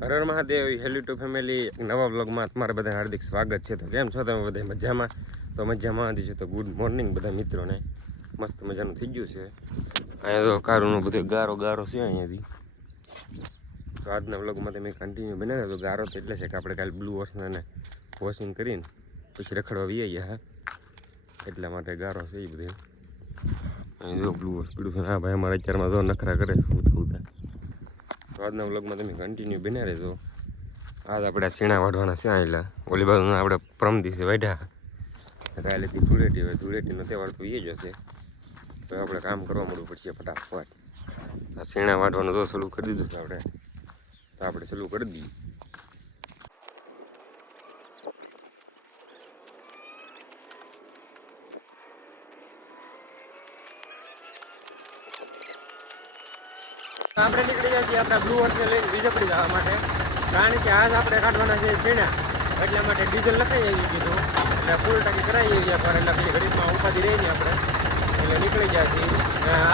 Har Har Mahadev, hello two family. નવા વ્લોગમાં તમારા બધા હાર્દિક સ્વાગત છે. તો કેમ છો તમે બધા? મજામાં? તો મજામાં હતી છે. તો ગુડ મોર્નિંગ બધા મિત્રોને. મસ્ત મજાનું થઈ ગયું છે. અહીંયા તો કારુનું બધું ગારો છે અહીંયાથી. તો આજના વ્લોગમાં તમે કન્ટિન્યુ બનાવ્યો. તો ગારો તો એટલે છે કે આપણે કાલે બ્લુ વોશને વોશિંગ કરીને પછી રખડવા વી ગયા. હા, એટલા માટે ગારો છે એ બધું. અહીં જો બ્લુ વોશ પીડું છે. હા ભાઈ, અમારા અત્યારમાં જો નખરા કરે ઉતા. તો આજના વ્લોગમાં તમે કન્ટિન્યુ બન્યા રહેજો. આજ આપણે સીણા વાઢવાના છે. આવેલા ઓલી બાજુ આપણે પરમ દિવસે વાઢ્યા. કાલેથી ધૂળેટી હોય, ધૂળેટીનો તહેવાર તો એ જ હશે. તો આપણે કામ કરવા મળવું પડશે ફટાફટ. આ સીણા વાઢવાનું તો ચાલુ કરી દીધું છે આપણે. તો આપણે ચાલુ કરી દઈએ. આપણે નીકળી જાય છીએ આપણા બ્લુ વોશને લઈને બીજપડી જવા માટે. કારણ કે આજ આપણે કાઢવાના છે સીણા, એટલા માટે ડીઝલ લખાઈ આવી કીધું. એટલે ફૂલ ટાંકી કરાવી આવી પર એટલે પેલી ઘડીમાં ઉપાધી રહી ને આપણે એટલે નીકળી જાય છીએ.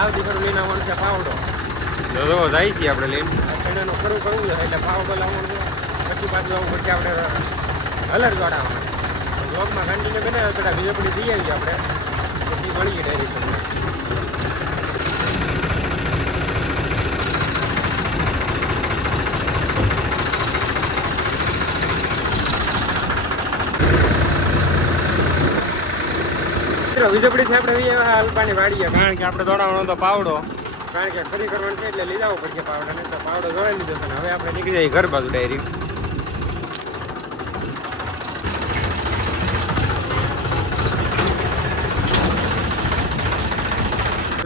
આવતી ફરું લઈને આવવાનું છે પાવડો. જો જાય છીએ આપણે લઈને સીણાનું ખરું કરવું છે એટલે પાવડો લાવવાનું છે. પછી પાછું આવવું પછી આપણે હલર દોડાવવાનું. બ્લોગમાં કન્ટિન્યુ બનાવ્યો પેલા બીજપડી જઈ આવીએ આપણે, પછી મળીએ ડાયરેક્ટ તમને. વીજપડીથી આપણે અલ્પાની વાડીએ, કારણ કે આપણે દોડાવવાનો તો પાવડો, કારણ કે ખરી કરવાનું છે એટલે લઈ જવો પડશે પાવડો. ને તો પાવડો દોડાવી લીધો છે. હવે આપણે નીકળી જઈએ ઘર બાજુ ડાયરેક્ટ.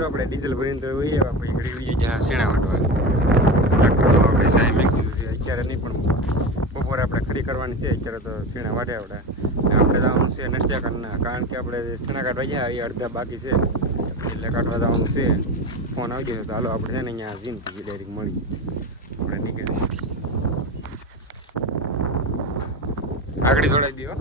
આપણે ડીઝલ ભરીને તો પછી ઘડી જ્યાં સીણા વાટવા ટ્રેક્ટર આપણે સાહેબ મેં કીધું છે. અત્યારે નહીં પણ બપોરે આપણે ખરી કરવાની છે. અત્યારે તો સીણા વાટે આપણે જવાનું છે નરસિયાકાંડના, કારણ કે આપણે સીણા કાઢવા ગયા એ અડધા બાકી છે એટલે કાઢવા જવાનું છે. ફોન આવી ગયો તો હાલો આપણે છે ને અહીંયા જિંદગી ડાયરેક્ટ મળી આપણે નીકળી આગળ જોડાઈ દો.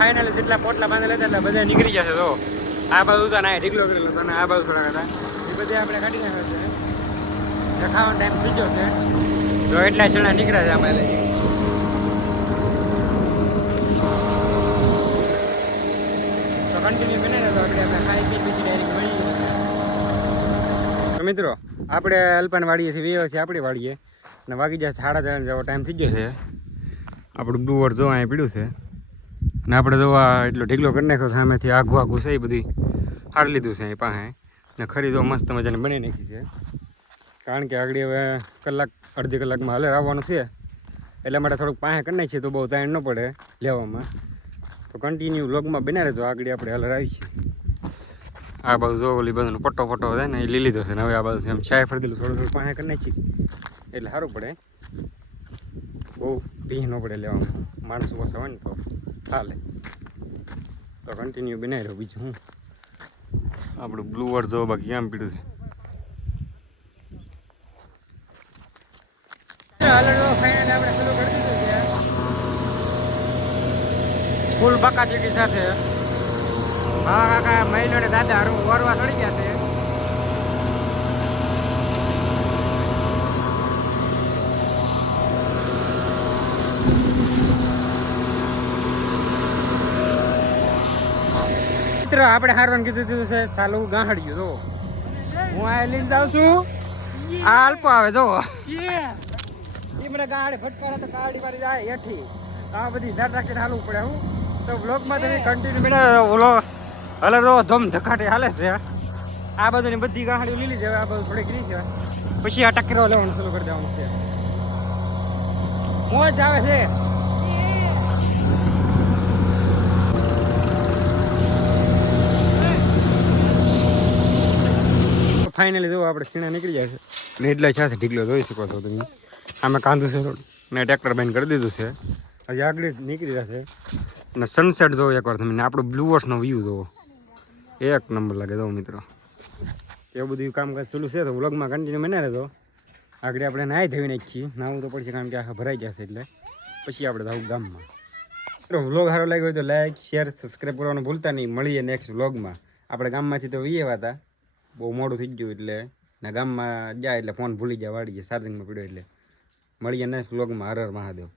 ફાઇનલી જેટલા પોટલા બાંધેલા હતા એટલે બધા નીકળી જશે. તો આ બાજુ તો ના ઢીકલો કરેલો હતો અને આ બાજુ થોડા હતા એ બધે આપણે કાઢી નાખ્યો છે. ખાવાનો ટાઈમ થઈ ગયો છે તો એટલા ચણા નીકળ્યા છે અમારે. તો કન્ટિન્યુ બને તો આપણે ખાઈ પી પછી ડાયરેક્ટ મળીએ. તો મિત્રો આપણે અલ્પાન વાડીએથી વેયો છે આપણી વાડીએ અને વાગી જાય 3:30 જેવો ટાઈમ થઈ ગયો છે. આપણું ડુવર જો અહીંયા પીડ્યું છે ને આપણે તો એટલો ઢીકલો કરી નાખ્યો સામેથી આઘું છે એ બધી હારી લીધું છે અહીં પાસે ને ખરીદો મસ્ત મજાને બની નાખી છે. કારણ કે આગળ હવે અડધી કલાકમાં હલે આવવાનું છે એટલા માટે થોડુંક પાસે કરી નાખીએ તો બહુ ટાઈમ ન પડે લેવામાં. તો કન્ટિન્યુ વ્લોગમાં બના રહેજો. આગળ આપણે હલર આવી છીએ. આ બાજુ જો ઓલી બાજુનો પટ્ટો છે ને એ લઈ લીધો છે ને હવે આ બાજુ એમ ચાય ફરી દીધું થોડું પાસે કરી નાખી એટલે સારું પડે. બહુ ભીહ ન પડે લેવામાં, માણસો ઓછા હોય ને તો ચાલે. તો કન્ટિન્યુ બનાવી રહ્યો. બીજું હું આપણું બ્લુ વર્ડ જો બાકી કેમ પીડું છે. આપણે શરૂ કરી દીધું છે. ફૂલ બકાચીટી સાથે હા કાકા મહિનો ને દાદા હારું વરવા ચડી ગયા છે. મિત્ર આપણે હારવાનું કીધું છે સાલું ગાંહડ્યું જો હું આ લઈને જાઉં છું. આ અલ્પ આવે જો મને ગાડી ફટકારે તો ગાડી મારી જાય હેઠી આ બધી ધ્યાન રાખીને હાલવું પડે. હું તો બ્લોગમાં તમે કન્ટિન્યુ મેળા ઓલો હલે તો ધમ ધકાટે હાલે છે. આ બધું બધી ગાડીઓ લીલી છે. આ બધું થોડીક રીત છે પછી આ ટકરો લેવાનું ચાલુ કરી દેવાનું છે. મોજ આવે છે. ફાઇનલી જો આપણે સીણા નીકળી જાય છે ને એટલે છે ઢીકલો જોઈ શકો છો તમે. આમાં કાંદું છે ને ટ્રેક્ટર બંધ કરી દીધું છે. હજી આગળ નીકળી રહ્યા છે ને સનસેટ જોવો એકવાર તમે ને આપણો બ્લુ વોશનો વ્યૂ જોવો એક નંબર લાગે જો મિત્રો. એવું બધું કામકાજ ચાલુ છે તો વ્લોગમાં કન્ટિન્યુ બને રહેતો. આગળ આપણે નાહી ધોઈ નાખીએ. નાહવું તો પડશે કારણ કે આખા ભરાઈ જશે એટલે પછી આપણે જવું ગામમાં. વ્લોગ સારો લાગ્યો હોય તો લાઈક શેર સબસ્ક્રાઈબ કરવાનું ભૂલતા નહીં. મળીએ નેક્સ્ટ વ્લોગમાં. આપણે ગામમાંથી તો વીએ હતા બહુ મોડું થઈ ગયું એટલે ને ગામમાં જાય એટલે ફોન ભૂલી જાય વાળીએ ચાર્જિંગમાં પડ્યો એટલે. મળીએ નેક્સ્ટ વ્લોગમાં. હર હર મહાદેવ.